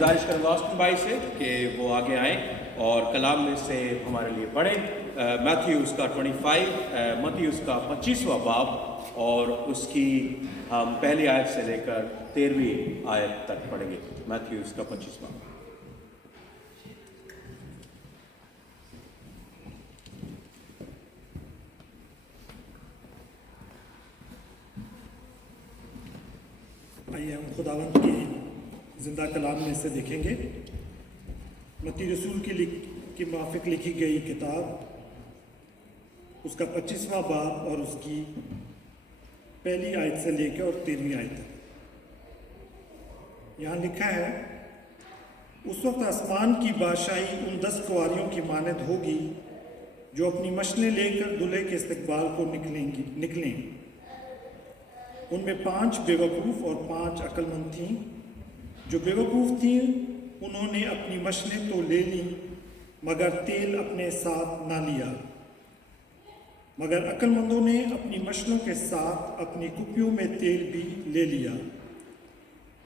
गुजारिश करूँगा ऑस्टिन भाई से कि वो आगे आएँ और कलाम में से हमारे लिए पढ़ें। मैथ्यूज़ का 25, मत्तीयुस का 25वां बाब और उसकी हम पहली आयत से लेकर 13वीं आयत तक पढ़ेंगे। मैथ्यूज़ का 25वां। आइए हम खुदावंत की ज़िंदा कलाम में से देखेंगे। मत्ती रसूल की माफिक लिखी गई किताब, उसका 25वां बाब और उसकी पहली आयत से लेकर और 13वीं आयत तक। यहाँ लिखा है, उस वक्त आसमान की बादशाही उन 10 कुंवारियों की मानद होगी जो अपनी मशलें लेकर दूल्हे के इस्तकबाल को निकलें। उनमें 5 बेवकूफ़ और 5 अक्लमंद थीं। जो बेवकूफ़ थीं उन्होंने अपनी मशलें तो ले लीं मगर तेल अपने साथ ना लिया, मगर अक्लमंदों ने अपनी मशलों के साथ अपनी कुप्पियों में तेल भी ले लिया।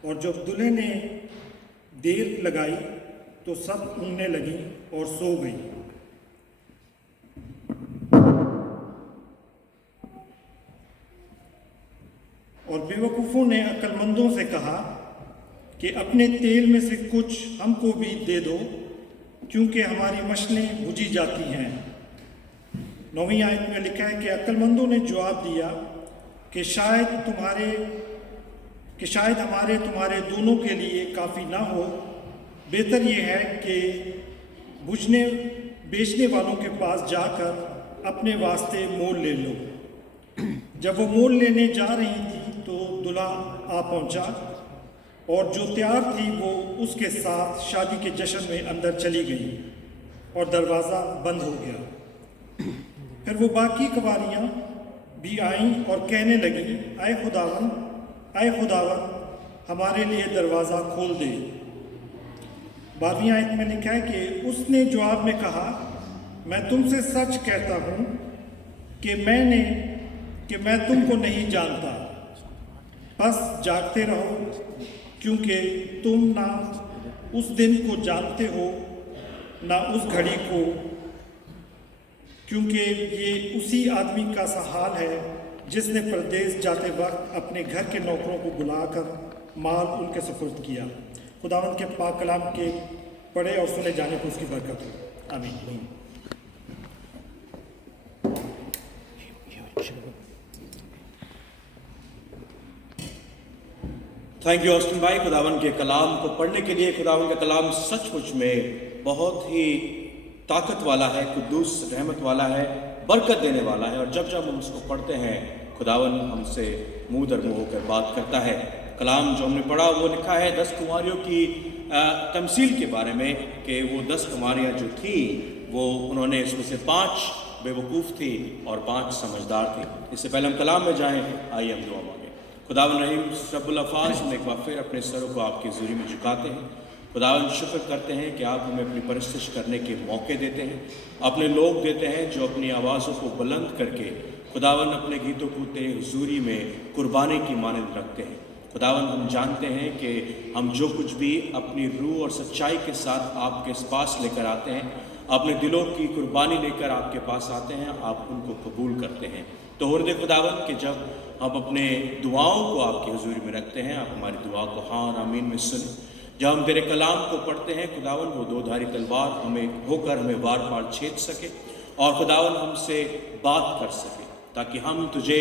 और जब दूल्हे ने देर लगाई तो सब ऊँघने लगीं और सो गईं। और बेवकूफ़ों ने अक्लमंदों से कहा कि अपने तेल में से कुछ हमको भी दे दो, क्योंकि हमारी मशलें बुझी जाती हैं। 9वीं आयत में लिखा है कि अक्लमंदों ने जवाब दिया कि शायद हमारे तुम्हारे दोनों के लिए काफ़ी ना हो। बेहतर ये है कि बेचने वालों के पास जाकर अपने वास्ते मोल ले लो। जब वो मोल लेने जा रही थी तो दूल्हा आ पहुंचा और जो तैयार थी वो उसके साथ शादी के जश्न में अंदर चली गई और दरवाज़ा बंद हो गया। फिर वो बाकी कुंवारियाँ भी आईं और कहने लगीं, आए खुदावन हमारे लिए दरवाज़ा खोल दे। 12वीं आयत में लिखा है कि उसने जवाब में कहा, मैं तुमसे सच कहता हूँ कि मैं तुमको नहीं जानता। बस जागते रहो, क्योंकि तुम ना उस दिन को जानते हो ना उस घड़ी को, क्योंकि ये उसी आदमी का सा हाल है जिसने परदेश जाते वक्त अपने घर के नौकरों को बुलाकर माल उनके सुपुर्द किया। खुदावंद के पाक कलाम के पढ़े और सुने जाने को उसकी बरकत हो। आमीन। थैंक यू ऑस्टिन भाई खुदावन के कलाम को पढ़ने के लिए। खुदावन का कलाम सचमुच में बहुत ही ताकत वाला है, कुद्दूस रहमत वाला है, बरकत देने वाला है। और जब जब हम उसको पढ़ते हैं खुदावन हमसे मुंह दर मुंह होकर बात करता है। कलाम जो हमने पढ़ा वो लिखा है 10 कुंवारियों की तमसील के बारे में कि वो 10 कुंवारियाँ जो थी वो उन्होंने इसमें से 5 बेवकूफ़ थी और 5 समझदार थी। इससे पहले हम कलाम में जाएँ, आइए हम दुआ मांगें। खुदावन रहीम रब्बुल अल्फाज़, हम एक बार फिर अपने सरों को आपकी ज़ुरी में झुकाते हैं। खुदावन शुक्र करते हैं कि आप हमें अपनी परस्तिश करने के मौके देते हैं, अपने लोग देते हैं जो अपनी आवाज़ों को बुलंद करके खुदावन अपने गीतों को तेरे हुजूरी में कुर्बानी की मानद रखते हैं। खुदावन हम जानते हैं कि हम जो कुछ भी अपनी रूह और सच्चाई के साथ आपके पास लेकर आते हैं, अपने दिलों की कुर्बानी लेकर आपके पास आते हैं, आप उनको कबूल करते हैं। तो हो दे खुदावन कि जब हम अपने दुआओं को आपकी हुजूरी में रखते हैं, आप हमारी दुआ को हाँ और आमीन में सुन। जब हम तेरे कलाम को पढ़ते हैं खुदावन, वो 2-धारी तलवार हमें वार पार छेद सके और खुदावन हमसे बात कर सके, ताकि हम तुझे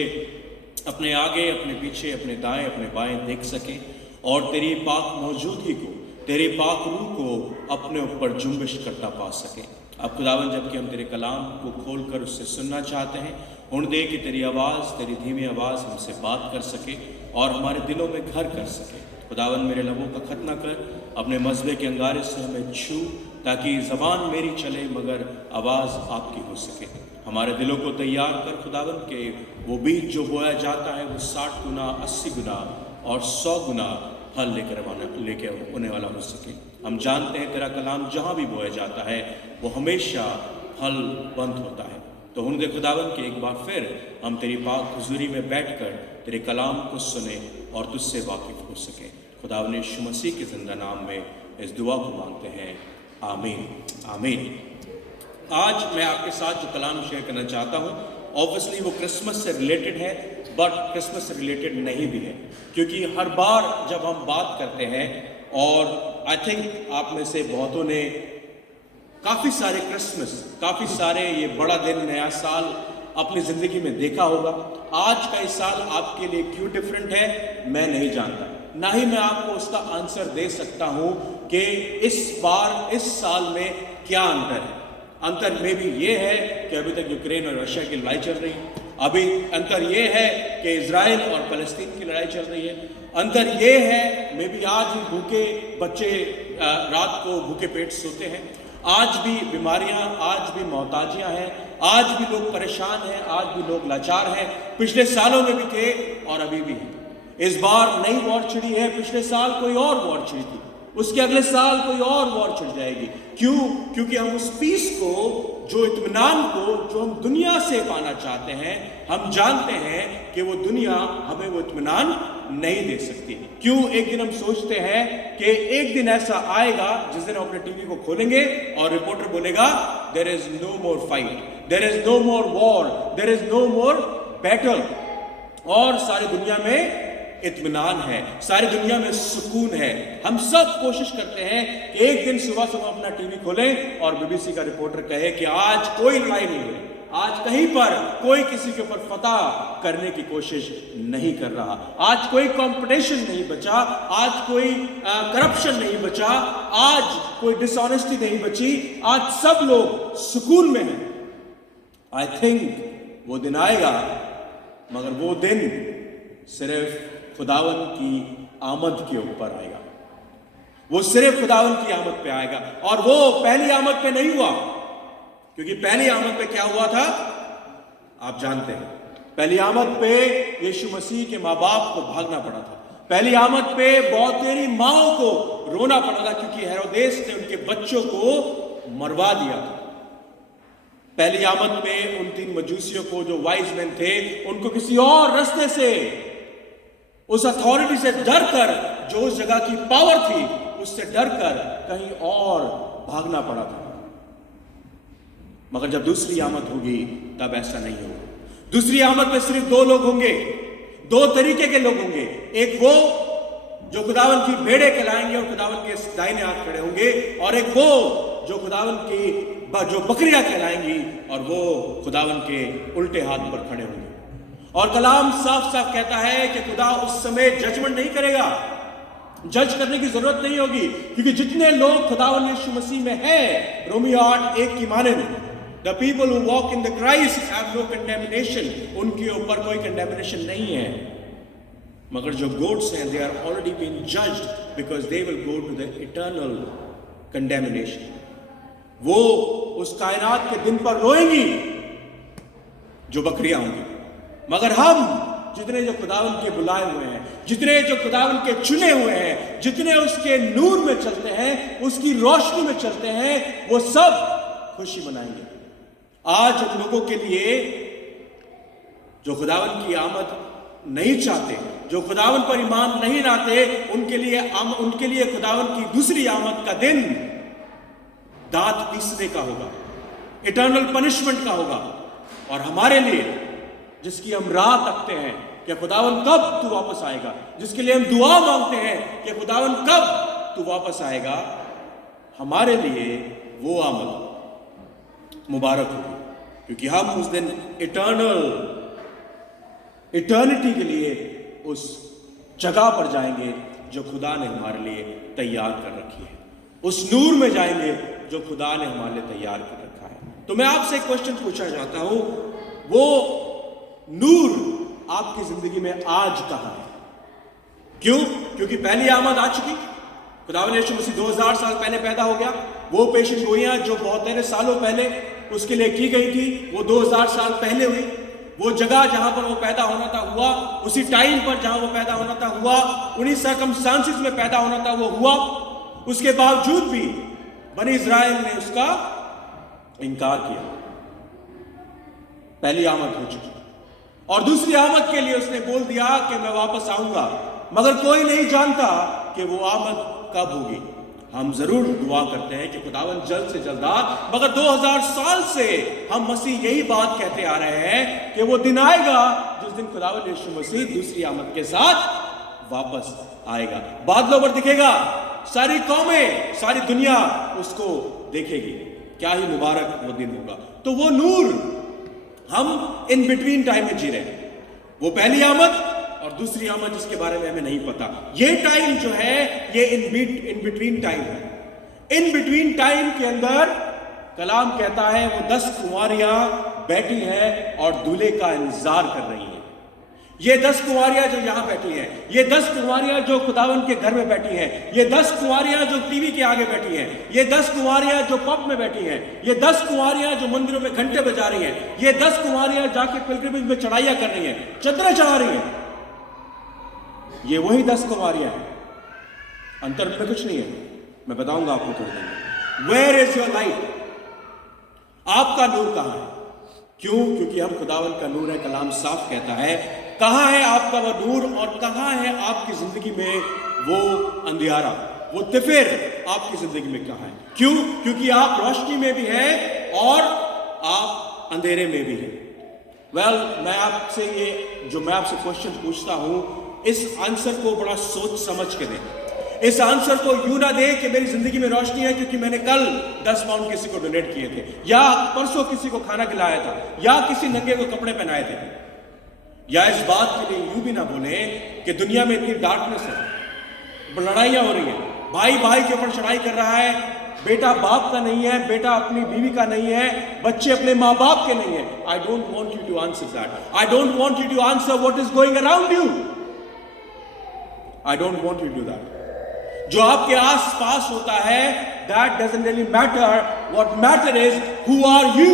अपने आगे, अपने पीछे, अपने दाएं, अपने बाएं देख सकें और तेरी पाक मौजूदगी को, तेरी पाक रूह को अपने ऊपर जुम्बिश करता पा सकें। अब खुदावन जबकि हम तेरे कलाम को खोल कर उससे सुनना चाहते हैं, उन दे कि तेरी आवाज़, तेरी धीमी आवाज़ हमसे बात कर सके और हमारे दिलों में घर कर सके। खुदावन मेरे लबों का खतना कर, अपने मज़बे के अंगारे से हमें छू, ताकि ज़बान मेरी चले मगर आवाज़ आपकी हो सके। हमारे दिलों को तैयार कर खुदावन के वो बीज जो बोया जाता है वो 60 गुना, 80 गुना और 100 गुना फल लेकर होने वाला हो सके। हम जानते हैं तेरा कलाम जहाँ भी बोया जाता है वो हमेशा फल बंद होता है। तो हुनदे खुदावन के एक बार फिर हम तेरी पाक हुजूरी में बैठकर तेरे कलाम को सुने और तुझसे वाकिफ़ हो सके। खुदावन यीशु मसीह के ज़िंदा नाम में इस दुआ को मांगते हैं, आमीन आमीन। आज मैं आपके साथ जो कलाम शेयर करना चाहता हूँ, ऑब्वियसली वो क्रिसमस से रिलेटेड है, बट क्रिसमस से रिलेटेड नहीं भी है, क्योंकि हर बार जब हम बात करते हैं, और आई थिंक आप में से बहुतों ने काफ़ी सारे क्रिसमस, काफ़ी सारे ये बड़ा दिन, नया साल अपनी ज़िंदगी में देखा होगा। आज का ये साल आपके लिए क्यों डिफरेंट है मैं नहीं जानता, ना ही मैं आपको उसका आंसर दे सकता हूँ कि इस बार इस साल में क्या अंतर है। अंतर में भी ये है कि अभी तक यूक्रेन और रशिया की लड़ाई चल रही है। अभी अंतर ये है कि इजराइल और फलस्तीन की लड़ाई चल रही है। अंतर ये है मे भी आज भी भूखे बच्चे रात को भूखे पेट सोते हैं, आज भी बीमारियां, आज भी मोहताजियां हैं, आज भी लोग परेशान हैं, आज भी लोग लाचार हैं। पिछले सालों में भी थे और अभी भी हैं। इस बार नई वॉर छिड़ी है, पिछले साल कोई और वॉर छिड़ी थी, उसके अगले साल कोई और वॉर छिड़ जाएगी। क्यों? क्योंकि हम उस पीस को, जो इत्मीनान को, जो हम दुनिया से पाना चाहते हैं, हम जानते हैं कि वो दुनिया हमें वो इत्मीनान नहीं दे सकती। क्यों? एक दिन हम सोचते हैं कि एक दिन ऐसा आएगा जिस दिन हम अपने टीवी को खोलेंगे और रिपोर्टर बोलेगा, there is no more fight, there is no more war, there is no more battle, और सारी दुनिया में इत्मीनान है, सारी दुनिया में सुकून है। हम सब कोशिश करते हैं कि एक दिन सुबह सुबह अपना टीवी खोलें और बीबीसी का रिपोर्टर कहे कि आज कोई लड़ाई नहीं हुई, आज कहीं पर कोई किसी के ऊपर फतह करने की कोशिश नहीं कर रहा, आज कोई कंपटीशन नहीं बचा, आज कोई करप्शन नहीं बचा, आज कोई डिसऑनेस्टी नहीं बची, आज सब लोग सुकून में हैं। आई थिंक वो दिन आएगा, मगर वो दिन सिर्फ खुदावन की आमद के ऊपर आएगा। वो सिर्फ खुदावन की आमद पे आएगा, और वो पहली आमद पे नहीं हुआ, क्योंकि पहली आमद पे क्या हुआ था आप जानते हैं। पहली आमद पे यीशु मसीह के माँ बाप को भागना पड़ा था। पहली आमद पे बहुतेरी माओं को रोना पड़ा था, क्योंकि हेरोदेस ने उनके बच्चों को मरवा दिया था। पहली आमद पे उन 3 मजूसियों को, जो वाइज मैन थे, उनको किसी और रास्ते से, उस अथॉरिटी से डर कर, जो उस जगह की पावर थी, उससे डर कर कहीं और भागना पड़ा था। मगर जब दूसरी आमद होगी तब ऐसा नहीं होगा। दूसरी आमद में सिर्फ 2 लोग होंगे, 2 तरीके के लोग होंगे। एक वो जो खुदावन की भेड़ें कहलाएंगे और खुदावन के दाहिने हाथ खड़े होंगे, और एक वो जो खुदावन की जो बकरियां कहलाएंगी और वो खुदावन के उल्टे हाथ पर खड़े होंगे। और कलाम साफ साफ कहता है कि खुदा उस समय जजमेंट नहीं करेगा, जज करने की जरूरत नहीं होगी, क्योंकि जितने लोग खुदावन यीशु मसीह में हैं, रोमियो 8:1 की मानें, the people who walk in the Christ have no condemnation, उनके ऊपर कोई कंडेमिनेशन नहीं है। मगर जो गोड्स हैं, they are already been judged because they will go to the eternal condemnation. वो उस कायनात के दिन पर रोएंगी जो बकरियां होंगी। मगर हम जितने जो खुदावन के बुलाए हुए हैं, जितने जो खुदावन के चुने हुए हैं, जितने उसके नूर में चलते हैं, उसकी रोशनी में चलते हैं, वो सब खुशी मनाएंगे। आज उन लोगों के लिए जो खुदावन की आमद नहीं चाहते, जो खुदावन पर ईमान नहीं लाते, उनके लिए खुदावन की दूसरी आमद का दिन दांत पीसने का होगा, इटर्नल पनिशमेंट का होगा। और हमारे लिए जिसकी हम राह तकते हैं कि खुदावन कब तू वापस आएगा, जिसके लिए हम दुआ मांगते हैं कि खुदावन कब तू वापस आएगा, हमारे लिए वो आमद मुबारक होगी, क्योंकि हम उस दिन इटर्निटी के लिए उस जगह पर जाएंगे जो खुदा ने हमारे लिए तैयार कर रखी है, उस नूर में जाएंगे जो खुदा ने हमारे लिए तैयार कर रखा है। तो मैं आपसे एक क्वेश्चन पूछना चाहता हूं, वो नूर आपकी जिंदगी में आज कहां है? क्यों? क्योंकि पहली आमद आ चुकी। खुदावन यीशु मसीह 2000 साल पहले पैदा हो गया। वो पेशन गोइयां जो बहुत सालों पहले उसके लिए की गई थी, वो 2000 साल पहले हुई। वो जगह जहां पर वो पैदा होना था हुआ, उसी टाइम पर जहां वो पैदा होना था हुआ, उन्हीं सर्कमस्टांसेस में पैदा होना था वो हुआ। उसके बावजूद भी बनी इज़राइल ने उसका इनकार किया। पहली आमद हो चुकी और दूसरी आमद के लिए उसने बोल दिया कि मैं वापस आऊंगा, मगर कोई नहीं जानता कि वो आमद कब होगी। ہم ضرور دعا کرتے ہیں کہ خداوند جلد سے جلد آ، مگر 2000 سال سے ہم مسیح یہی بات کہتے آ رہے ہیں کہ وہ دن آئے گا جس دن خداوند یسوع مسیح دوسری آمد کے ساتھ واپس آئے گا، بادلوں پر دکھے گا، ساری قومیں، ساری دنیا اس کو دیکھے گی، کیا ہی مبارک وہ دن ہوگا۔ تو وہ نور، ہم ان بٹوین ٹائم میں جی رہے ہیں، وہ پہلی آمد اور دوسری آمد جس کے بارے میں ہمیں نہیں پتا، یہ ٹائم جو ہے یہ ان بٹوین ٹائم ہے۔ ان بٹوین ٹائم کے اندر کلام کہتا ہے وہ 10 کنواریاں بیٹھی ہیں اور دولہے کا انتظار کر رہی ہیں۔ یہ 10 کنواریاں جو یہاں بیٹھی ہیں، یہ 10 کنواریاں جو خداوند کے گھر میں بیٹھی ہیں، یہ 10 کنواریاں جو ٹی وی کے آگے بیٹھی ہیں، یہ 10 کنواریاں جو پب میں بیٹھی ہیں، یہ 10 کنواریاں جو مندروں میں گھنٹے بجا رہی ہیں، یہ 10 کنواریاں جا کے پلگرمیج میں چڑھائیاں کر رہی ہیں، چادریں چڑھا رہی ہیں، یہ وہی 10 کنواریاں ہیں۔ انتر میں کچھ نہیں ہے، میں بتاؤں گا آپ کو تھوڑی دیر میں۔ Where is your light? آپ کا نور کہاں ہے؟ کیوں؟ کیونکہ ہم خداوند کا نور ہے، کلام صاف کہتا ہے کہاں ہے آپ کا وہ نور اور کہاں ہے آپ کی زندگی میں وہ اندھیارا، وہ تفر آپ کی زندگی میں کہاں ہے؟ کیوں؟ کیونکہ آپ روشنی میں بھی ہیں اور آپ اندھیرے میں بھی ہیں۔ میں آپ سے میں آپ سے کوشچن پوچھتا ہوں، اس آنسر کو بڑا سوچ سمجھ کے دیں۔ اس آنسر کو یوں نہ دے کہ میری زندگی میں روشنی ہے کیونکہ میں نے کل 10 پاؤنڈ کسی کو ڈونیٹ کیے تھے، یا پرسوں کسی کو کھانا کھلایا تھا، یا کسی ننگے کو کپڑے پہنائے تھے، یا اس بات کے لیے یوں بھی نہ بولیں کہ دنیا میں اتنی ڈارکنس ہے، لڑائیاں ہو رہی ہیں، بھائی بھائی کے اوپر چڑھائی کر رہا ہے، بیٹا باپ کا نہیں ہے، بیٹا اپنی بیوی کا نہیں ہے، بچے اپنے ماں باپ کے نہیں ہیں۔ I don't want you to answer that. I don't want you to answer what is going around you. I don't want you to do that. جو آپ کے آس پاس ہوتا ہے that doesn't really matter. What matter is who are you.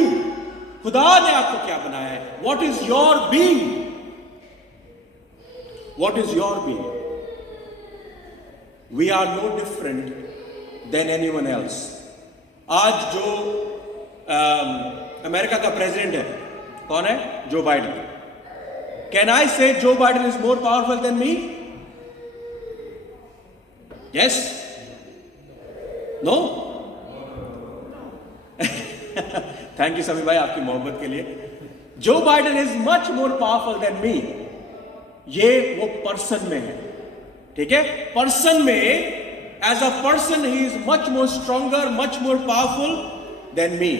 خدا نے آپ کو کیا بنایا ہے؟ What is your being? What is your being? We are no different than anyone else. آج جو امریکہ کا پریزیڈنٹ ہے کون ہے؟ Joe Biden. Can I say Joe Biden is more powerful than me? Yes? No? Thank you سمی بھائی آپ کی محبت کے لیے. جو بائیڈن از مچ مور پاورفل دین می. یہ وہ پرسن میں ہے، ٹھیک ہے؟ پرسن میں as a person he is much more stronger, much more powerful then me.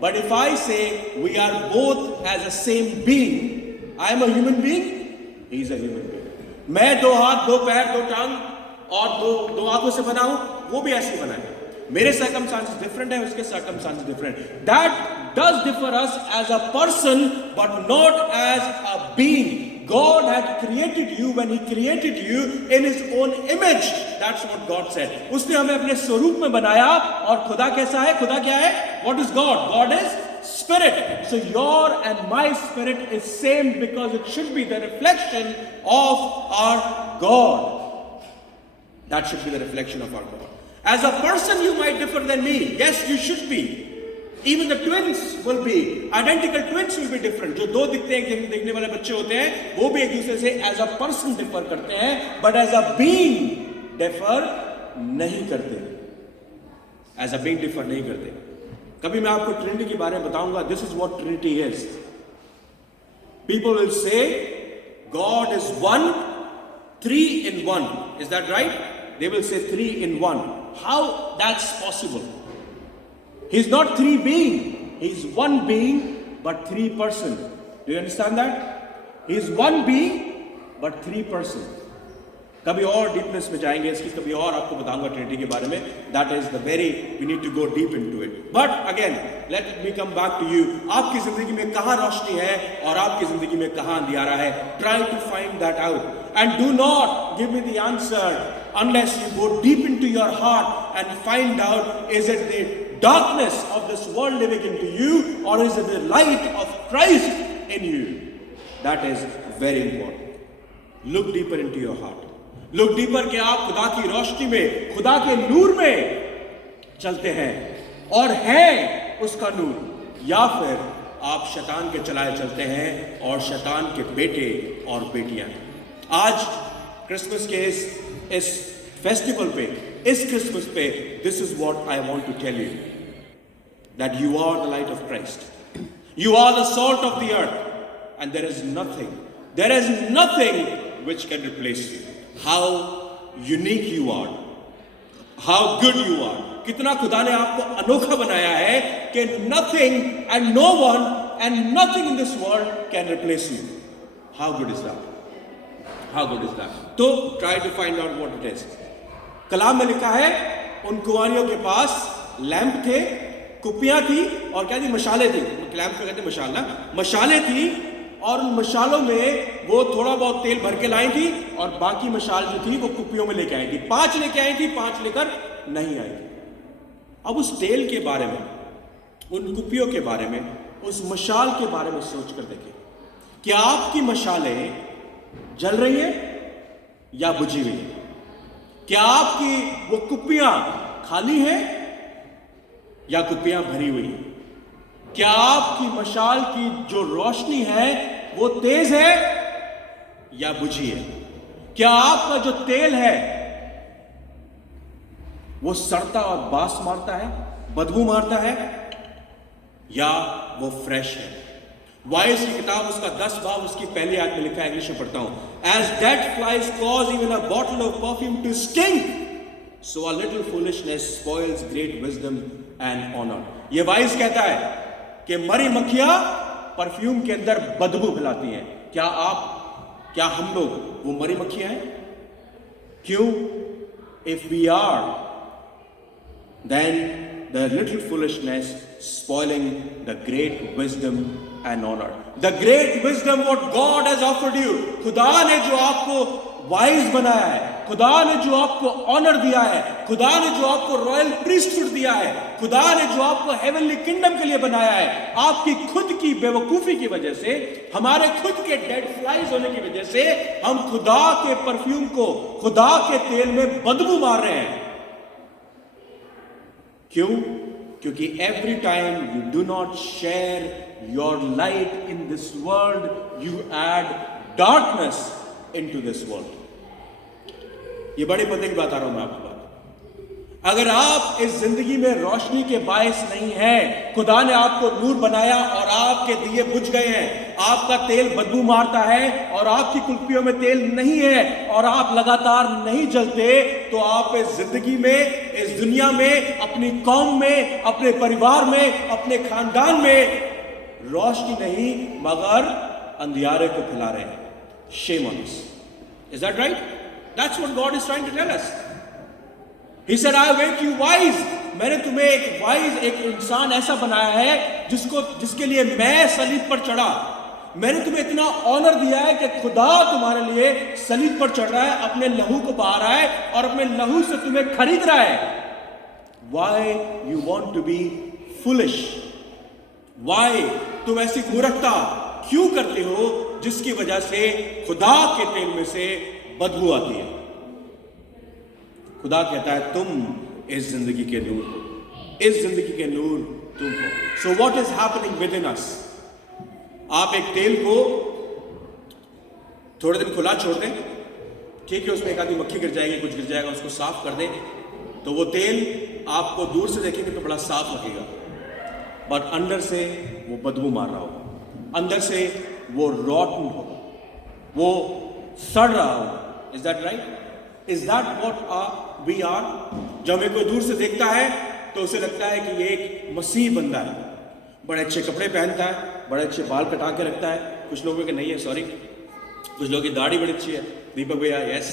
But if I say we are both as a same being, I am a human being, he is a human being. میں 2 ہاتھ 2 پیر 2 ٹانگ اور دو آنکھوں سے بنا ہوں، وہ بھی ایسے ہی بنا ہے. میرے circumstances different ہیں، اس کے circumstances different. That does differ us as a person but not as a being. God had created you when he created you in his own image. That's what God said. اس نے ہمیں اپنے سوروپ میں بنایا. اور خدا کیسا ہے؟ خدا کیا ہے؟ What is God? God is spirit. So your and my spirit is same because it should be the reflection of our God. That should be the reflection of our God. As a person you might differ than me. Yes, you should be. Even the twins will be, identical twins will be different. جو 2 دیکھنے والے بچے ہوتے ہیں وہ بھی ایک دوسرے سے as a person differ کرتے ہیں, but as a being differ نہیں کرتے. As a being differ نہیں کرتے. کبھی میں آپ کو ٹرینٹی کے بارے میں بتاؤں گا. This is what Trinity is. People will say God is one, 3 in 1. Is that right? They will say 3 in 1. How that's possible? He's not 3 being. He's 1 being but 3 person. Do you understand that? He's 1 being but 3 person. کبھی اور ڈیپنس میں جائیں گے اس کی, کبھی اور آپ کو بتاؤں گا ٹرینٹی کے بارے میں. That is the very, we need to go deep into it. But again, let me come back to you. آپ کی زندگی میں کہاں روشنی ہے اور آپ کی زندگی میں کہاں اندھیارا ہے؟ Try to find that out. And do not give me the answer unless you go deep into your heart and find out, is it the darkness of this world living into you or is it the light of Christ in you? That is very important. Look deeper into your heart. Look deeper کہ آپ خدا کی روشنی میں, خدا کے نور میں چلتے ہیں اور ہے اس کا نور, یا پھر آپ شیطان کے چلائے چلتے ہیں اور شیطان کے بیٹے اور بیٹیاں ہیں. آج کرسمس کے اس فیسٹیول پہ, इस क्रिसमस पे this is what I want to tell you, that you are the light of Christ, you are the salt of the earth, and there is nothing which can replace you. How unique you are, how good you are. कितना खुदा ने आपको अनोखा बनाया है कि nothing and no one and nothing in this world can replace you. How good is that? How good is that? तो try to find out what it is. कलाम में लिखा है उन कुंवारियों के पास लैंप थे, कुप्पियां थी और क्या थी, मशाले थी. लैंप को कहते मशाल ना, मशाले थी और उन मशालों में वो थोड़ा बहुत तेल भर के लाई थी और बाकी मशाल जो थी वो कुप्पियों में लेके आई थी. 5 लेके आई थी, 5 लेकर नहीं आई थी. अब उस तेल के बारे में, उन कुप्पियों के बारे में, उस मशाल के बारे में सोच कर देखें. क्या आपकी मशालें जल रही हैं या बुझी हुई हैं? क्या आपकी वो कुप्पियां खाली हैं या कुप्पियां भरी हुई हैं? क्या आपकी मशाल की जो रोशनी है वो तेज है या बुझी है? क्या आपका जो तेल है वो सड़ता और बास मारता है, बदबू मारता है, या वो फ्रेश है? वाइस की किताब उसका 10 बाब उसकी पहली आयत में लिखा है, इंग्लिश में पढ़ता हूं. As dead flies cause even a bottle of perfume to stink, so a little foolishness spoils great wisdom and honor. ये वाइस कहता है कि मरी मक्खियां परफ्यूम के अंदर बदबू फैलाती हैं. क्या हम लोग वो मरी मक्खियां हैं? क्यों? If we are, then the little foolishness spoiling the great wisdom and honor. The great wisdom what God has offered you. खुदा ने जो आपको वाइज बनाया है, खुदा ने जो आपको ऑनर दिया है, खुदा ने जो आपको रॉयल प्रीस्टहुड दिया है, खुदा ने जो आपको हेवनली किंगडम के लिए बनाया है, आपकी खुद की बेवकूफी की वजह से, हमारे खुद के डेड फ्लाइज होने की वजह से हम खुदा के परफ्यूम को, खुदा के तेल में बदबू मार रहे हैं. क्यों? क्योंकि every time you do not share your light in this world, you add darkness into this world. ये बड़े पते की बात आ रहा हूं मैं आपको. अगर आप इस जिंदगी में रोशनी के बायस नहीं हैं, खुदा ने आपको नूर बनाया और आपके दिए बुझ गए हैं, आपका तेल बदबू मारता है और आपकी कुल्फियों में तेल नहीं है और आप लगातार नहीं जलते, तो आप इस जिंदगी में, इस दुनिया में, अपनी कौम में, अपने परिवार में, अपने खानदान में रोशनी नहीं मगर अंधियारे को फैला रहे हैं. Shame on us. Is that right? That's what God is trying to tell us. He said, I make you wise. मैंने तुम्हें एक वाइज, एक इंसान ऐसा बनाया है जिसके लिए मैं सलीब पर चढ़ा. मैंने तुम्हें इतना ऑनर दिया है कि खुदा तुम्हारे लिए सलीब पर चढ़ रहा है, अपने लहू को बहा रहा है और अपने लहू से तुम्हें खरीद रहा है. Why you want to be foolish? Why तुम ऐसी मूर्खता क्यों करते हो जिसकी वजह से खुदा के तेल में से बदबू आती है? खुदा कहता है तुम इस जिंदगी के नूर हो, इस जिंदगी के नूर तुम हो. So what is happening within us? आप एक तेल को थोड़े दिन खुला छोड़ दें, ठीक है, उसमें एक आधी मक्खी गिर जाएगी, कुछ गिर जाएगा, उसको साफ कर दें, तो वो तेल आपको दूर से देखेंगे तो बड़ा साफ लगेगा, बट अंदर से वो बदबू मार रहा होगा, अंदर से वो रॉटन होगा, वो सड़ रहा होगा. Is that right? Is that what we are? जब हमें कोई दूर से देखता है तो उसे लगता है कि ये एक मसीह बंदा है, बड़े अच्छे कपड़े पहनता है, बड़े अच्छे बाल कटा के रखता है. कुछ लोगों के नहीं है, सॉरी, कुछ लोगों की दाढ़ी बड़ी अच्छी है, दीपक भैया यस,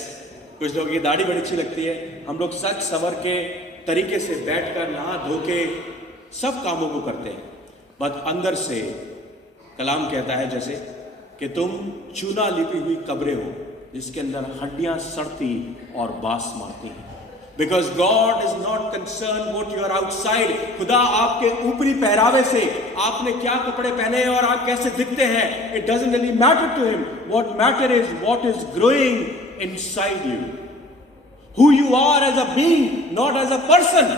कुछ लोगों की दाढ़ी बड़ी अच्छी लगती है. हम लोग सच सवर के तरीके से बैठकर नहा धो के सब कामों को करते हैं, बट अंदर से कलाम कहता है जैसे कि तुम चूना लिपी हुई कब्रें हो जिसके अंदर हड्डियां सड़ती और बास मारती हैं. Because God is not concern what you are outside. खुदा आपके ऊपरी पहरावे से, आपने क्या कपड़े पहने हैं और आप कैसे दिखते हैं, it doesn't really matter to him. What matter is what is growing inside you, who you are as a being, not as a person.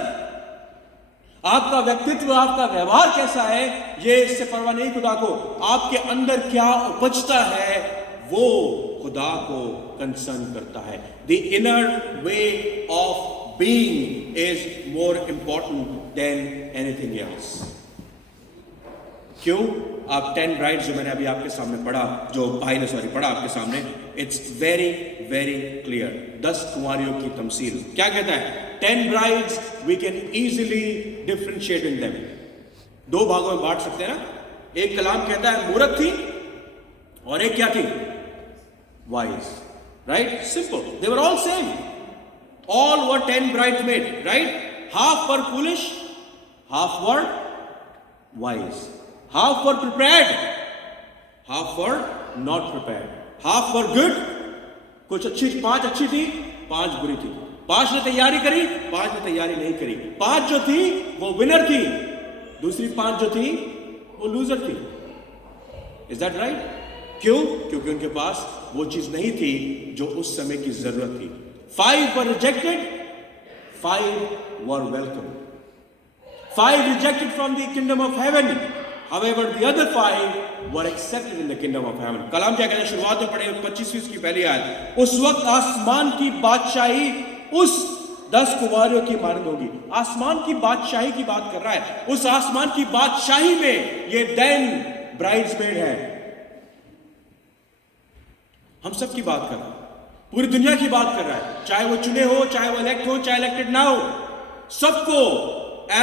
आपका व्यक्तित्व, आपका व्यवहार कैसा है, ये इससे परवाह नहीं खुदा को. आपके अंदर क्या उपजता है वो खुदा को कंसर्न करता है. The inner way of being is more important than anything else. क्यों? आप 10 brides जो मैंने अभी आपके सामने पढ़ा, जो भाई ने पढ़ा आपके सामने, it's very very clear. 10 कुंवारियों की तमसील क्या कहता है? 10 brides we can easily differentiate in them. 2 भागों में बांट सकते हैं ना. एक कलाम कहता है मूर्ख थी और एक क्या थी? Wise. Right? Simple. They were all same. All were 10 bridesmaids. Right? Half were foolish, half were wise. Half were prepared, half were not prepared. Half were good, कुछ अच्छी, 5 अच्छी थी, 5 बुरी थी. 5 ने तैयारी करी, 5 ने तैयारी नहीं करी. 5 जो थी वो विनर थी, दूसरी 5 जो थी वो लूजर थी. Is that right? क्यों? क्योंकि उनके पास वो चीज नहीं थी जो उस समय की जरूरत थी. 5 were rejected, 5 were welcome. 5 rejected from the kingdom of heaven. However, the other 5 were accepted in the kingdom of heaven. कलाम क्या कहता है? शुरुआत में पढ़े 25 की पहली आयत. उस वक्त आसमान की बादशाही उस 10 कुंवारियों की मानद होगी. आसमान की बादशाही की बात कर रहा है. उस आसमान की बादशाही में ये 10 ब्राइड्समेड है. हम सब की बात कर रहा है, पूरी दुनिया की बात कर रहा है. चाहे वो चुने हो, चाहे वो इलेक्ट हो, चाहे इलेक्टेड ना हो, सबको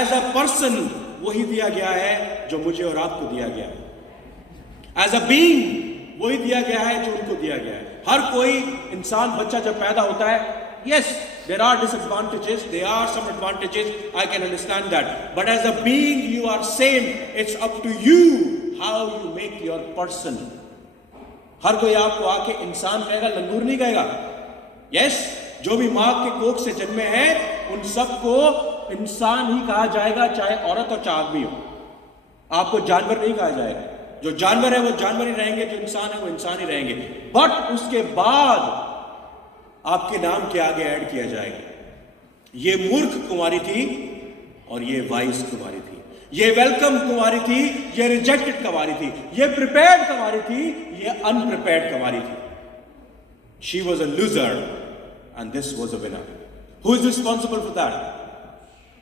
एज अ पर्सन वही दिया गया है जो मुझे और आपको दिया गया है. एज अ बीइंग वही दिया गया है जो उनको दिया गया है. हर कोई इंसान, बच्चा जब पैदा होता है, yes, there are disadvantages, there are some advantages, I can understand that, but as a being you are same. It's up to you how you make your person. हर कोई आपको आके इंसान कहेगा, लंगूर नहीं कहेगा. yes, जो भी माँ के कोख से जन्मे हैं उन सबको इंसान ही कहा जाएगा, चाहे औरत और चाहे आदमी हो. आपको जानवर नहीं कहा जाएगा. जो जानवर है वो जानवर ही रहेंगे, जो इंसान है वो इंसान ही रहेंगे. बट उसके बाद आपके नाम के आगे ऐड किया जाएगा. ये मूर्ख कुंवारी थी और ये वाइस कुंवारी थी. ये वेलकम कुंवारी थी, ये रिजेक्टेड कुंवारी थी. ये प्रिपेयर्ड कुंवारी थी, ये अनप्रिपेयर्ड कुंवारी थी. She was a loser and this was a winner. Who is responsible for that?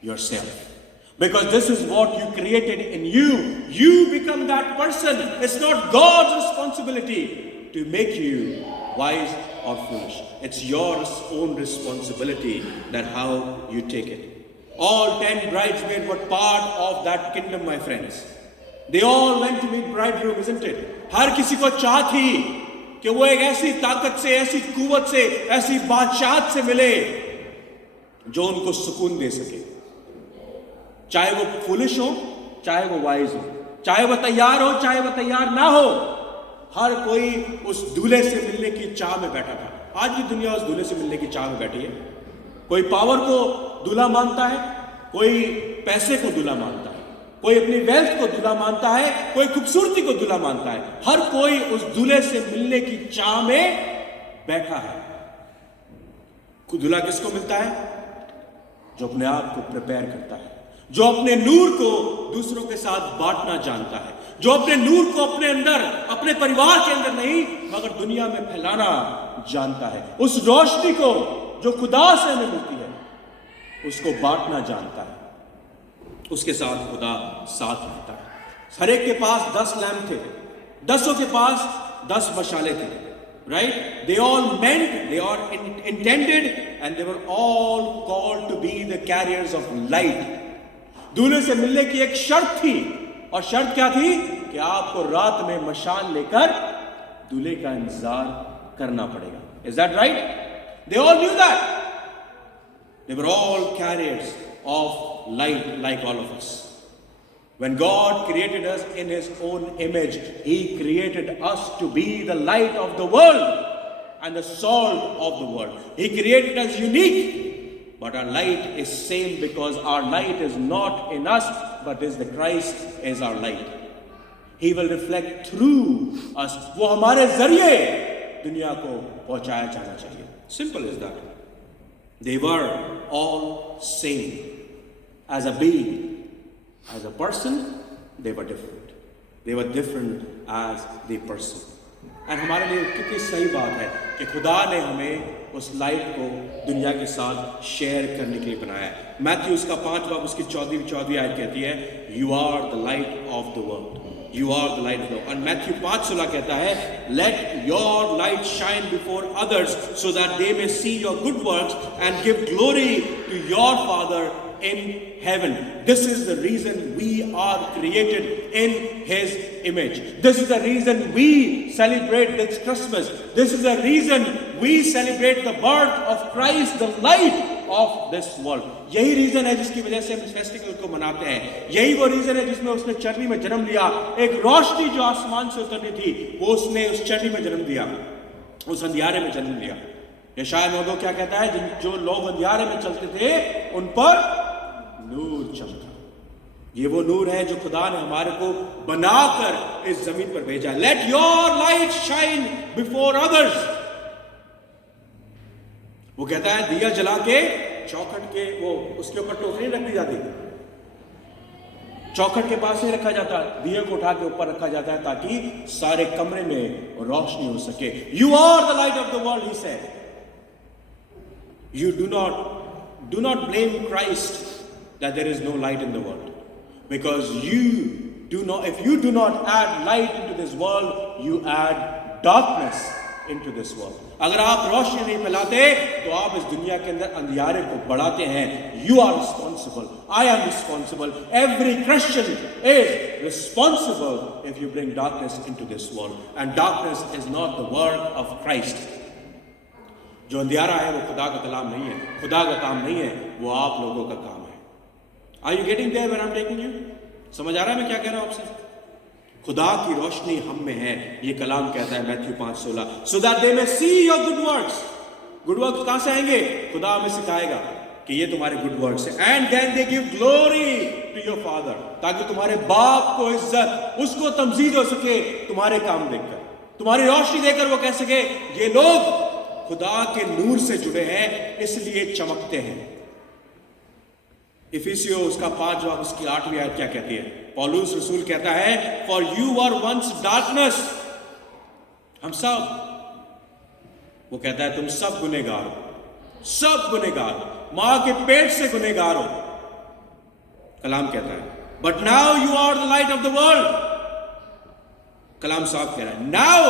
Yourself. Because this is what you created in you. You become that person. It's not God's responsibility to make you wise or foolish. It's your own responsibility that how you take it. All 10 bridesmaids were part of that kingdom, my friends. They all went to meet bridegroom, isn't it? हर किसी को चाह थी कि वो एक ऐसी ताकत से, ऐसी कुवत से, ऐसी बादशाहत से मिले जो उनको सुकून दे सके. चाहे वो फुलिश हो, चाहे वो वाइज हो, चाहे वो तैयार हो, चाहे वो तैयार ना हो, हर कोई उस दूल्हे से मिलने की चाह में बैठा था. आज भी दुनिया उस दूल्हे से मिलने की चाह में बैठी है. कोई पावर को दूल्हा मानता है, कोई पैसे को दूल्हा मानता है, कोई अपनी वेल्थ को दूल्हा मानता है, कोई खूबसूरती को दूल्हा मानता है. हर कोई उस दूल्हे से मिलने की चाह में बैठा है. दूल्हा किसको मिलता है? जो अपने आप को प्रिपेयर करता है, जो अपने नूर को दूसरों के साथ बांटना जानता है, जो अपने नूर को अपने अंदर, अपने परिवार के अंदर नहीं मगर दुनिया में फैलाना जानता है. उस रोशनी को जो खुदा से हमें मिलती है उसको बांटना जानता है. उसके साथ खुदा साथ रहता है. हर एक के पास 10 लैंप थे, 10 के पास 10 मशाले थे. Right? They all meant, they all intended, and they were all called to be the carriers of light. दूल्हे से मिलने की एक शर्त थी, और शर्त क्या थी? कि आपको रात में मशाल लेकर दूल्हे का इंतजार करना पड़ेगा. Is that right? They all knew that. They were all carriers of light like all of us. When God created us in His own image, He created us to be the light of the world and the salt of the world. He created us unique, but our light is same because our light is not in us, but is the Christ is our light. He will reflect through us. वो हमारे जरिए दुनिया को पहुंचाया जाना चाहिए. Simple as that. They were all same. As a being, as a person, they were different. They were different as the person. And हमारे लिए कितनी सही बात है कि खुदा ने हमें उस लाइट को दुनिया के साथ शेयर करने के लिए बनाया है। मैथ्यू उसका 5 बाब उसकी 14वीं आयत कहती है, you are the light of the world, you are the light of the world. और मैथ्यू 5:16 कहता है, let your light shine before others so that they may see your good works and give glory to your Father in heaven. This is the reason we are created in His image. This is the reason we celebrate this Christmas. This is the reason we celebrate the birth of Christ, the light of this world. यही reason है जिसकी वजह से हम इस festival को मनाते हैं। यही वो रीजन है जिसमें उसने चरनी में जन्म लिया। एक रोशनी जो आसमान से उतरनी थी, वो उसने उस चरनी में जन्म दिया, उस अंधियारे में जन्म लिया। यशायाह 9:2 क्या कहता है, जो लोग अंधियारे में चलते थे उन पर नूर चमका। ये वो नूर है जो खुदा ने हमारे को बनाकर इस जमीन पर भेजा। Late your light shine before others. वो कहता है दिया जला के चौखट के वो उसके ऊपर टोकरी रख दी जाती, चौखट के पास नहीं रखा जाता, दिए को उठा के ऊपर रखा जाता है ताकि सारे कमरे में रोशनी हो सके। You are the light of the world, he said. You do not blame Christ that there is no light in the world, because if you do not add light into this world, you add darkness into this world. अगर आप रोशनी नहीं फैलाते तो आप इस दुनिया के अंदर अंधियारे को बढ़ाते हैं। You are responsible. I am responsible. Every Christian is responsible if you bring darkness into this world, and darkness is not the work of Christ. जो अंधियारा है वो खुदा का कलाम नहीं है, खुदा का काम नहीं है, वो आप लोगों का काम है। Are you getting there where I'm taking you? समझ आ रहा है मैं क्या कह रहा हूं आपसे? खुदा की रोशनी हम में है, ये कलाम कहता है Matthew 5:16, so that they may see your good works. Good works कहां से आएंगे? खुदा हमें सिखाएगा कि ये तुम्हारे गुड वर्क्स है। And then they give glory to your father, ताकि तुम्हारे बाप को इज्जत, उसको तमजीद हो सके तुम्हारे काम देखकर, तुम्हारी रोशनी देखकर वो कह सके ये लोग खुदा के नूर से जुड़े हैं इसलिए चमकते हैं। इफिसियो उसका 5 बाब उसकी 8वीं आयत क्या कहती है? पौलुस रसूल कहता है, for you are once darkness. हम सब, वो कहता है तुम सब गुनहगार हो, सब गुनहगार, मां के पेट से गुनहगार हो। कलाम कहता है, but now you are the light of the world. कलाम साफ कह रहा है, now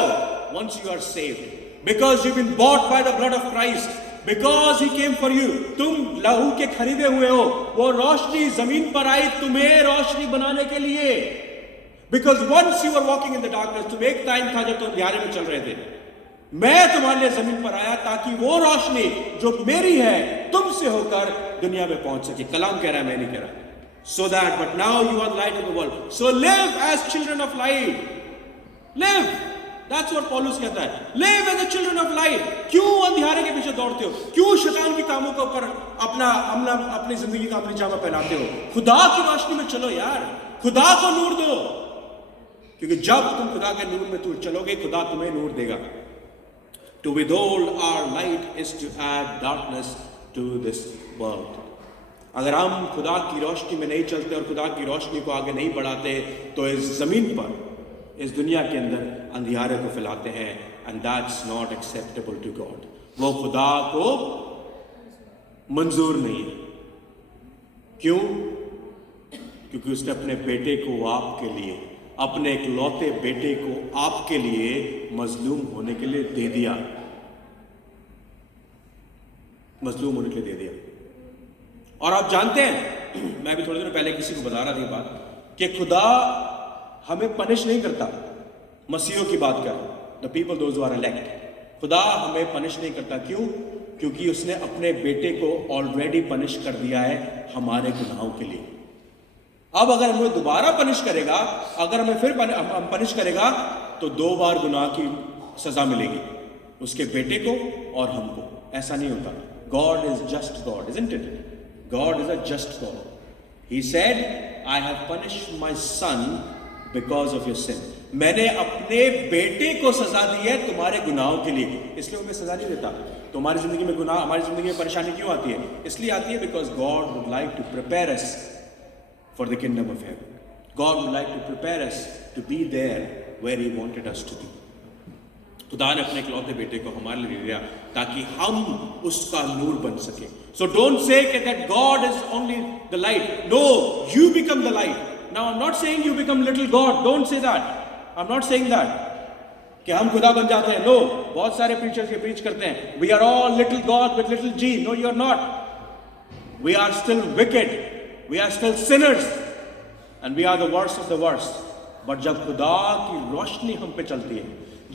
once you are saved, because you've been bought by the blood of Christ, because he came for you, तुम लहू के खरीदे हुए हो। वो रोशनी जमीन पर आई तुम्हें रोशनी बनाने के लिए। because once you were walking in the darkness, तुम एक टाइम था जब तुम अंधियारे में चल रहे थे, मैं तुम्हारे लिए जमीन पर आया ताकि वो रोशनी जो मेरी है तुमसे होकर दुनिया में पहुंच सके। कलाम कह रहा है, मैं नहीं कह रहा। so that but now you are the light of the world, so live as children of light. live, That's what Paulus कहता है, live as the children of light. क्यों अंधियारे के पीछे दौड़ते हो? क्यों शैतान की कामों के ऊपर अपनी जिंदगी का अपनी जामा पहनाते हो? खुदा की रोशनी में चलो यार, खुदा को नूर दो, क्योंकि जब तुम खुदा के नूर में चलोगे खुदा तुम्हें नूर देगा। To withhold our light is to add darkness to this world. अगर हम खुदा की रोशनी में नहीं चलते और खुदा की रोशनी को आगे नहीं बढ़ाते तो इस जमीन पर, इस दुनिया के अंदर अंधियारे को फैलाते हैं, and that's not acceptable to God. वो खुदा को मंजूर नहीं है। क्यों? क्योंकि उसने अपने बेटे को आपके लिए, अपने इकलौते बेटे को आपके लिए मजलूम होने के लिए दे दिया, मजलूम होने के लिए दे दिया। और आप जानते हैं, मैं भी थोड़े दिन पहले किसी को बता रहा था बात, कि खुदा हमें पनिश नहीं करता। मसीहों की बात कर, the people those who are elect, खुदा हमें पनिश नहीं करता। क्यों? क्योंकि उसने अपने बेटे को ऑलरेडी पनिश कर दिया है हमारे गुनाहों के लिए। अब अगर हमें दोबारा पनिश करेगा, अगर हमें फिर पनिश करेगा तो 2 बार गुनाह की सजा मिलेगी, उसके बेटे को और हमको। ऐसा नहीं होता। God is just God, isn't it? God is a just God. He said, I have punished my son because of your sin. मैंने अपने बेटे को सजा दी है तुम्हारे गुनाहों के लिए, इसलिए वो मैं सजा नहीं देता। तुम्हारी जिंदगी में गुनाह, हमारी जिंदगी में परेशानी क्यों आती है? इसलिए आती है because God would like to prepare us for the kingdom of heaven. God would like to prepare us to be there where he wanted us to be. खुदा ने अपने इकलौते बेटे को हमारे लिए दिया ताकि हम उसका नूर बन सके. So don't say that God is only the light. No, you become the light. Now I'm not saying you become little God. Don't say that. I'm not saying that. कि हम खुदा बन जाते हैं. No, बहुत सारे preachers ये preach करते हैं. We are all little God with little G. No, you're not. We are still wicked. We are still sinners. And we are the worst of the worst. But जब खुदा की रोशनी हम पे चलती है,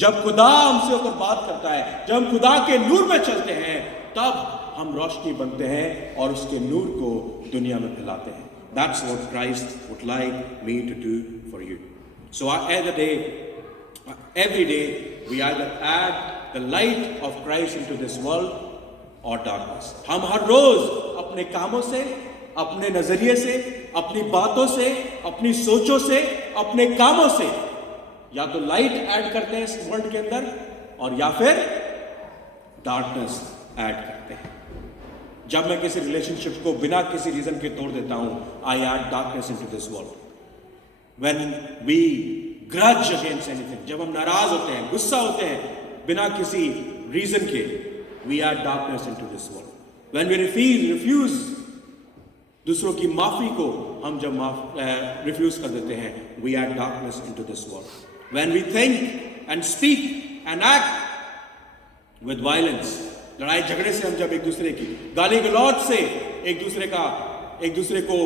जब खुदा हमसे होकर बात करता है, जब हम खुदा के नूर में चलते हैं, तब हम रोशनी बनते हैं और उसके नूर को दुनिया में फैलाते हैं. That's what Christ would like me to do for you. So every day we either add the light of Christ into this world or darkness. हम हर रोज अपने कामों से, अपने नजरिए से, अपनी बातों से, अपनी सोचों से, अपने कामों से या तो लाइट ऐड करते हैं इस वर्ल्ड के अंदर और या फिर डार्कनेस ऐड करते हैं. जब मैं किसी रिलेशनशिप को बिना किसी रीजन के तोड़ देता हूं, I add darkness into this world. When we grudge against anything, जब हम नाराज होते हैं, गुस्सा होते हैं बिना किसी रीजन के, we add darkness into this world. When we refuse दूसरों की माफी को हम जब रिफ्यूज कर देते हैं, we add darkness into this world. When we think and speak and act with violence, लड़ाई झगड़े से हम जब एक दूसरे की गाली गलौज से एक दूसरे को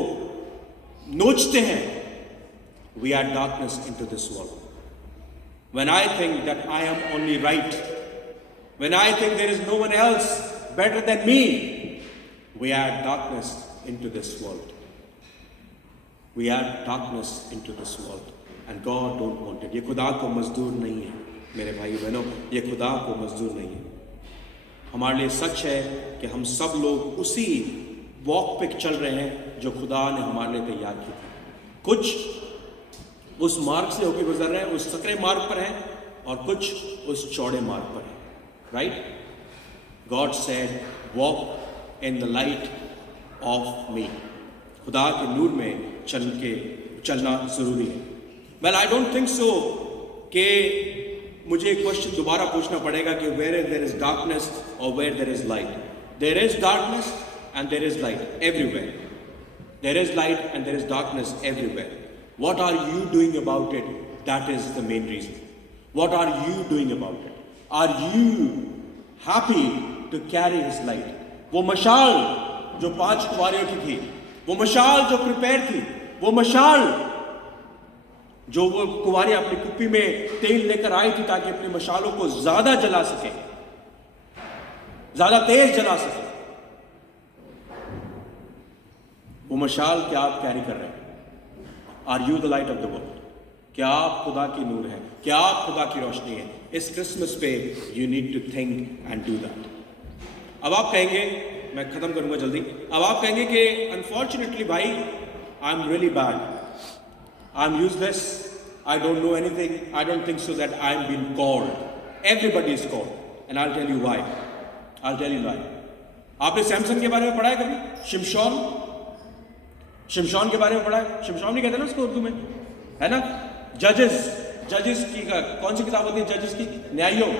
नोचते हैं, we add darkness into this world. When I think that I am only right, when I think there is no one else better than me, we add darkness into this world. We add darkness into this world. And God don't want it. ये खुदा को मजदूर नहीं है मेरे भाई बहनों, ये खुदा को मजदूर नहीं है. हमारे लिए सच है कि हम सब लोग उसी वॉक पे चल रहे हैं जो खुदा ने हमारे लिए तैयार की थी. कुछ उस मार्ग से होकर गुजर रहे हैं, उस सकरे मार्ग पर हैं, और कुछ उस चौड़े मार्ग पर हैं. Right? God said walk in the light of me. खुदा के नूर में चलना जरूरी है. Well, I don't think so कि मुझे क्वेश्चन दोबारा पूछना पड़ेगा कि where there is darkness or where there is light. There is darkness and there is light everywhere. There is light and there is darkness everywhere. What are you doing about it? That is the main reason. What are you doing about it? Are you happy to carry his light? वो मशाल जो 5 कुंवारियों की थी, वो मशाल जो prepare थी, वो मशाल जो वो कुंवारी अपनी कुप्पी में तेल लेकर आई थी ताकि अपनी मशालों को ज्यादा जला सके, ज्यादा तेज जला सके, वो मशाल क्या आप कैरी कर रहे हैं? Are you the light of the world? क्या आप खुदा की नूर है? क्या आप खुदा की रोशनी है? इस क्रिसमस पे you need to think and do that. अब आप कहेंगे, मैं खत्म करूंगा जल्दी, अब आप कहेंगे कि अनफॉर्चुनेटली भाई I am really bad, I'm useless, I don't know anything, I don't think so that I'm being called. Everybody is called. And I'll tell you why. I'll tell you why. आपने सैमसन के बारे में पढ़ा है कभी? शिमशॉन के बारे में पढ़ा है? शिमशॉन नहीं कहते ना उसको उर्दू में, है ना? जजेस की कौन सी किताब होती है जजेस की? न्यायियों,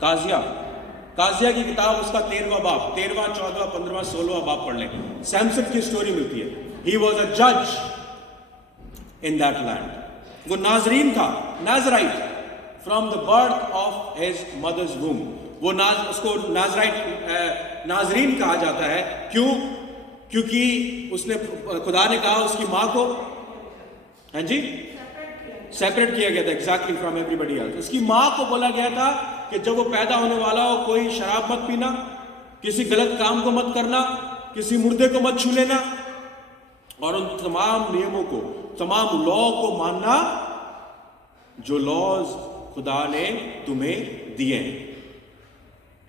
काजिया की किताब, उसका 13वां बाब, 13वां 14वां 15वां 16वां बाब पढ़ लें. सैमसन की स्टोरी मिलती है. He was a judge in that land. वो नाजरीन था, नाजराइट, from the birth of his mother's womb. वो उसको नाजरीन कहा जाता है. क्यों? क्योंकि उसने, खुदा ने कहा उसकी माँ को, हाँ जी, सेपरेट किया गया था एग्जैक्टली फ्रॉम एवरीबडी एल्स. उसकी माँ को बोला गया था कि जब वो पैदा होने वाला हो, कोई शराब मत पीना, किसी गलत काम को मत करना, किसी मुर्दे को मत छू लेना, और उन तमाम नियमों को, तमाम लॉ को मानना जो लॉज खुदा ने तुम्हें दिए हैं.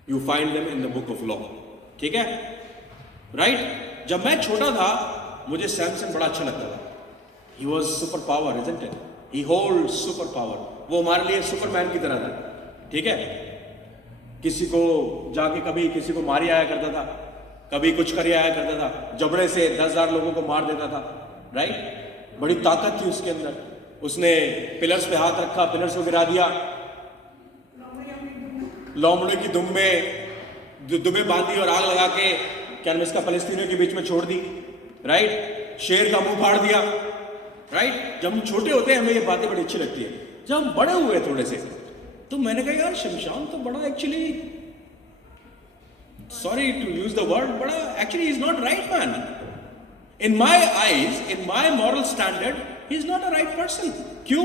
You find them in the book of law. ठीक है? राइट? जब मैं छोटा था मुझे सैमसन बड़ा अच्छा लगता था. He was super power, isn't it? He hold super power. वो हमारे लिए सुपरमैन की तरह था. ठीक है? किसी को जाके कभी किसी को मारी आया करता था, कभी कुछ कर आया करता था, जबड़े से 10,000 लोगों को मार देता था. राइट? बड़ी ताकत थी उसके अंदर. اس نے پلرز پہ ہاتھ رکھا, پلرز کو گرا دیا, لومڑے کی دم میں دمیں باندھی اور آگ لگا کے کیا نام اس کا فلسطینیوں کے بیچ میں چھوڑ دی, رائٹ. شیر کا منہ پھاڑ دیا, رائٹ. جب ہم چھوٹے ہوتے ہیں ہمیں یہ باتیں بڑی اچھی لگتی ہیں. جب ہم بڑے ہوئے تھوڑے سے تو میں نے کہا یار شمشان تو بڑا actually, sorry to use the word, بڑا actually he is not right man. In my eyes, in my moral standard, he is not a right person. کیوں؟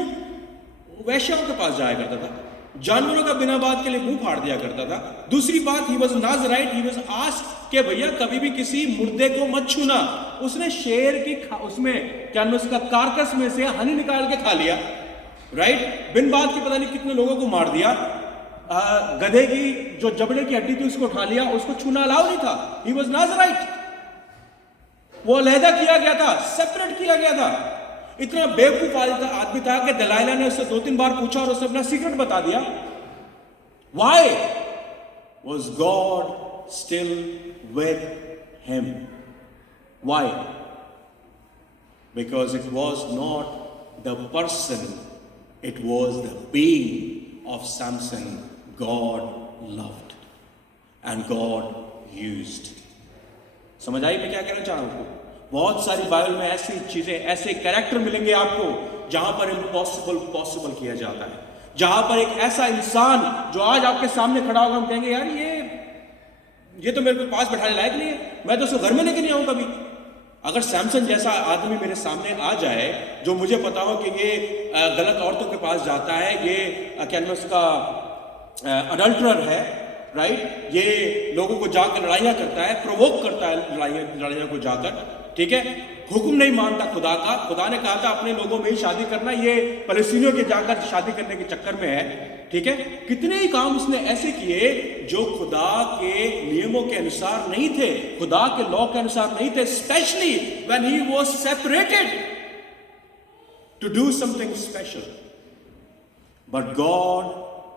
ویشیاؤں کے پاس جایا کرتا تھا, جانوروں کا بنا بات کے لیے منہ پھاڑ دیا کرتا تھا. دوسری بات, he was Nazarite, he was asked کہ بھیا کبھی بھی کسی مردے کو مت چھونا. اس نے شیر کی اس میں کیا نام اس کا کارکس میں سے ہنی نکال کے کھا لیا, رائٹ. بن بات کے پتہ نہیں کتنے لوگوں کو مار دیا. گدھے کی جو جبڑے کی ہڈی تھی اس کو اٹھا لیا, اس کو چھونا الاؤ نہیں تھا. He was Nazarite. وہ علیحدہ کیا گیا تھا, سیپریٹ کیا گیا تھا. اتنا بیوقوف آدمی تھا کہ دلائلہ نے اس سے 2-3 بار پوچھا اور اسے اپنا سیکرٹ بتا دیا. Why was God still with him? Why? Because it was not the person, it was the being of Samson God loved and God used. سمجھ آئی میں کیا کہنا چاہ رہا ہوں؟ بہت ساری بائبل میں ایسی چیزیں, ایسے کریکٹر ملیں گے آپ کو جہاں پر امپاسبل پاسبل کیا جاتا ہے, جہاں پر ایک ایسا انسان جو آج آپ کے سامنے کھڑا ہوگا, ہم کہیں گے یار یہ تو میرے کو پاس بٹھانے لائق نہیں ہے, میں تو اس کو گھر میں لے کے نہیں آؤں کبھی. اگر سیمسن جیسا آدمی میرے سامنے آ جائے جو مجھے پتا ہو کہ یہ غلط عورتوں کے پاس جاتا ہے, یہ کیا نام اس کا اڈلٹرر ہے, رائٹ, یہ لوگوں کو جا کر لڑائیاں کرتا ہے, پرووک کرتا ہے لڑائیاں کو جا کر, ٹھیک ہے, حکم نہیں مانتا خدا کا. خدا نے کہا تھا اپنے لوگوں میں ہی شادی کرنا, یہ فلسطینیوں کے جا کر شادی کرنے کے چکر میں ہے, ٹھیک ہے. کتنے ہی کام اس نے ایسے کیے جو خدا کے نیموں کے انسار نہیں تھے, خدا کے لا کے انسار نہیں تھے, especially when he was separated to do something special. But God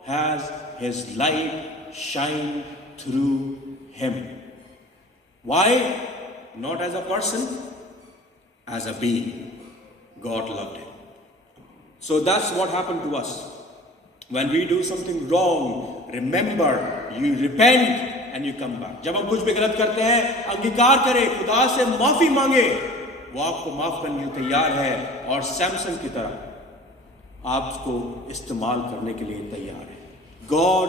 has his light shine through him. Why? Not as a person, as a being. God loved him. So that's what happened to us. When we do something wrong, remember, you repent and you come back. جب ہم کچھ بھی غلط کرتے ہیں, انگیکار کریں, خدا سے معافی مانگے, وہ آپ کو معاف کرنے کے لیے تیار ہے, اور سیمسن کی طرح آپ کو استعمال کرنے کے لیے تیار ہے. God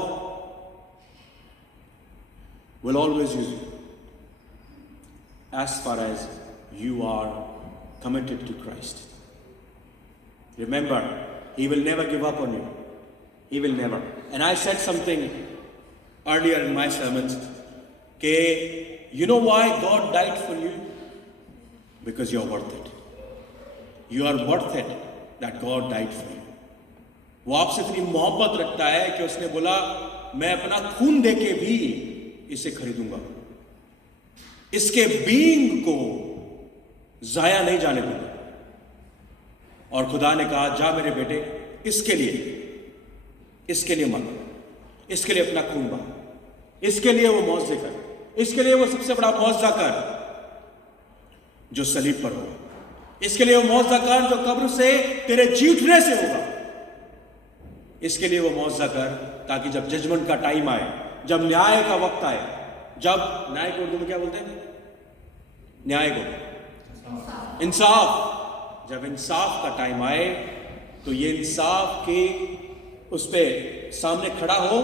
will always use you as far as you are committed to Christ. Remember, he will never give up on you. He will never. And I said something earlier in my sermons, that you know why God died for you? Because you are worth it. You are worth it that God died for you. وہ آپ سے اتنی محبت رکھتا ہے کہ اس نے بولا میں اپنا خون دے کے بھی اسے خریدوں گا, اس کے بینگ کو ضائع نہیں جانے دوں گا. اور خدا نے کہا جا میرے بیٹے, اس کے لیے مر, اس کے لیے اپنا خون بہا, اس کے لیے وہ معجزے کر, اس کے لیے وہ سب سے بڑا معجزہ کر جو صلیب پر ہوگا, اس کے لیے وہ معجزہ کر جو قبر سے تیرے جی اٹھنے سے ہوگا, اس کے لیے وہ معجزہ کر تاکہ جب ججمنٹ کا ٹائم آئے, جب نیائے کا وقت آئے, جب نیائے کو اردو میں کیا بولتے ہیں, نیائے کو انصاف, جب انصاف کا ٹائم آئے تو یہ انصاف کے اس پہ سامنے کھڑا ہو,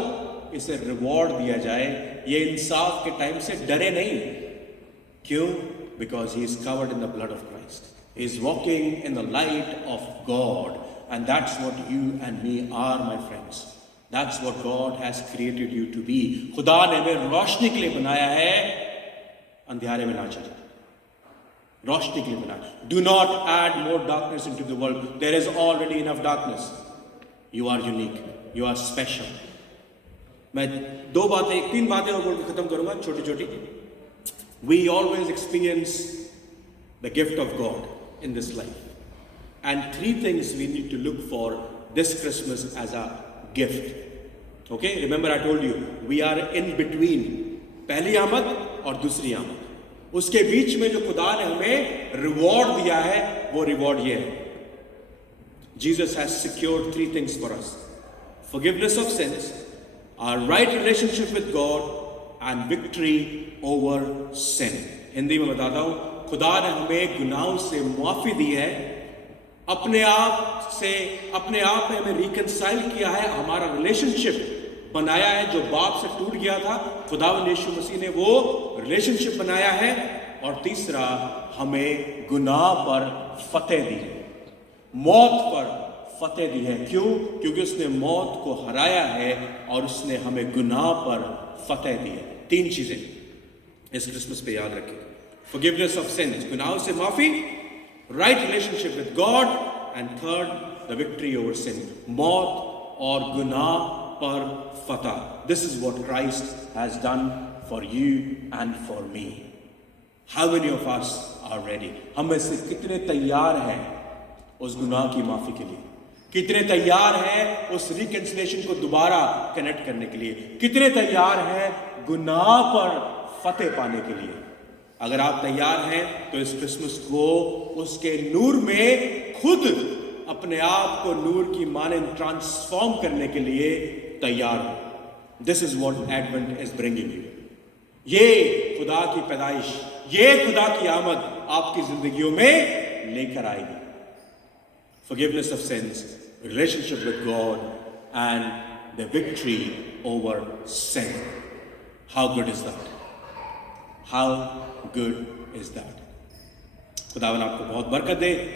اسے ریوارڈ دیا جائے. یہ انصاف کے ٹائم سے ڈرے نہیں. کیوں؟ Because he is covered in the blood of Christ. He is walking in the light of God. And that's what you and me are, my friends. That's what God has created you to be. خدا نے ہمیں روشنی کے لیے بنایا ہے, اندھیارے میں نہ چلے, روشنی کے لیے بنایا. Do not add more darkness into the world. There is already enough darkness. You are unique. You are special. میں 3 باتیں اور بول کے ختم کروں گا, چھوٹی چھوٹی. We always experience the gift of God in this life. And 3 things we need to look for this Christmas as a gift. Okay? Remember I told you, we are in between. پہلی آمد اور دوسری آمد. اس کے بیچ میں جو خدا نے ہمیں ریوارڈ دیا ہے, وہ ریوارڈ یہ ہے. Jesus has secured three things for us: forgiveness of sins, our right relationship with God, and victory over sin. Hindi में बताता हूं, खुदा ने हमें गुनाहों से मुआफी दी है, अपने आप में हमें रिकंसाइल किया है, हमारा रिलेशनशिप बनाया है जो बाप से टूट गया था, खुदावंद यीशु मसीह ने वो रिलेशनशिप बनाया है, और तीसरा हमें गुनाह पर फतेह दी है, मौत पर फतेह दी है। क्यों? क्योंकि उसने मौत को हराया है और उसने हमें गुनाह पर फतेह दी है। तीन चीजें इस क्रिसमस पे याद रखें: forgiveness of sins, गुनाहों से माफी, right relationship with God, and third, the victory over sin, मौत और गुनाह पर फतह. This is what Christ has done for you and for me. How many of us are ready? हम में से कितने तैयार हैं उस गुनाह की माफी के लिए? कितने तैयार हैं उस रिकंसिलिएशन को दोबारा कनेक्ट करने के लिए? कितने तैयार हैं गुनाह पर फतेह पाने के लिए? अगर आप तैयार हैं तो इस क्रिसमस को उसके नूर में खुद अपने आप को नूर की मानंद ट्रांसफॉर्म करने के लिए तैयार हो। This is what advent is bringing you. ये खुदा की पैदाइश, ये खुदा की आमद आपकी जिंदगियों में लेकर आएगी। Forgiveness of sins, relationship with God, and the victory over sin. How good is that? How good is that? खुदावन आपको बहुत बरकत दे।